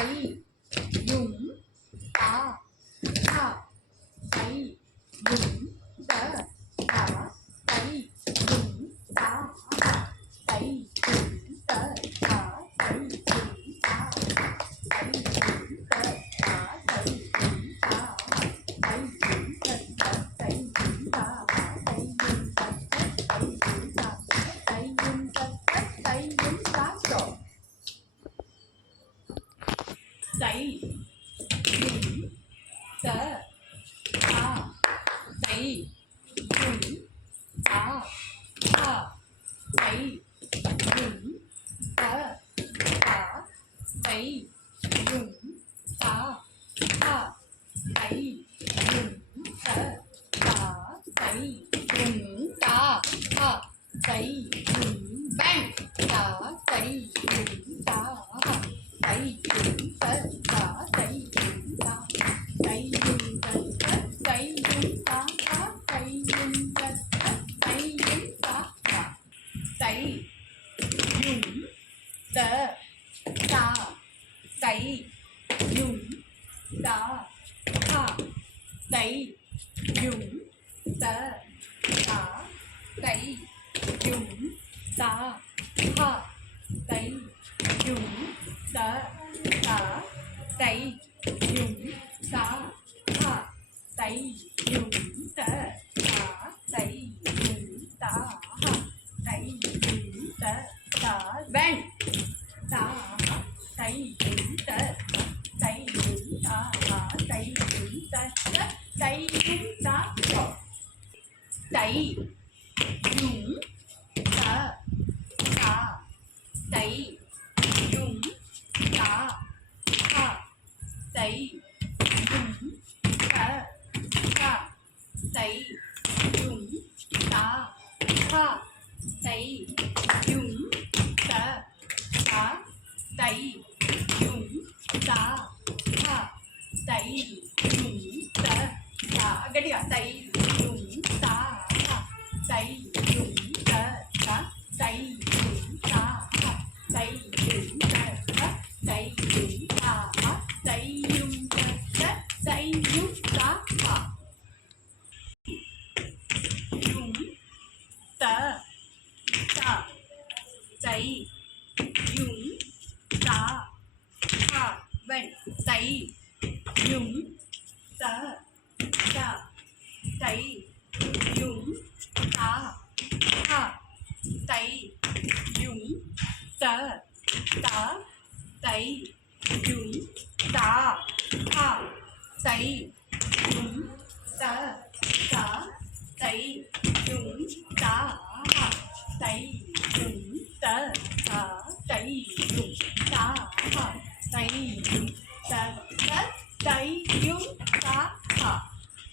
தை யும் தா தா தை யும் த தா தை யும் தா தா தை யும் த தா தை யும் தா தை யும் த தா தை யும் தா தை யும் த தை யும் தா தை யும் த தை யும் தா தை யும் த தை யும் தா சோ தை யும் த தா தை யும் தா தா தை யும் த தா தை யும் தா தா தை யும் த தா தை யும் தா தா தை யும் bang தா தை யும் தா தை யும் த தா தை யும் தா தை யும் த தை யும் தா தா தை யும் த தை யும் தா தா தை யும் த தா தை யும் தா தா தை யும் த தா தை யும் தா தா தை யும் த தா தை யும் தா தா தை யும் த தா தை யும் தா தை யும் த தா bang தா தை யும் த தை யும் தா தை யும் த தை யும் தா சோ தை யும் த தா தை யும் தா தா தை யும் த தா தை யும் தா தா தை யும் த தா தை யும் தா தா தை யும் த தா கடியா தை யும் தா தா தை யும் த தா தை யும் தா தா தை யும் த தா தை யும் தா தை யும் த தை யும் தா தா யும் த தா தை யும் தா தா when தை யும் த தா தை யும் தா தா தை யும் த தா தை யும் தா தா தை யும் த தா தை யும் தா தை யும் த தா தை யும்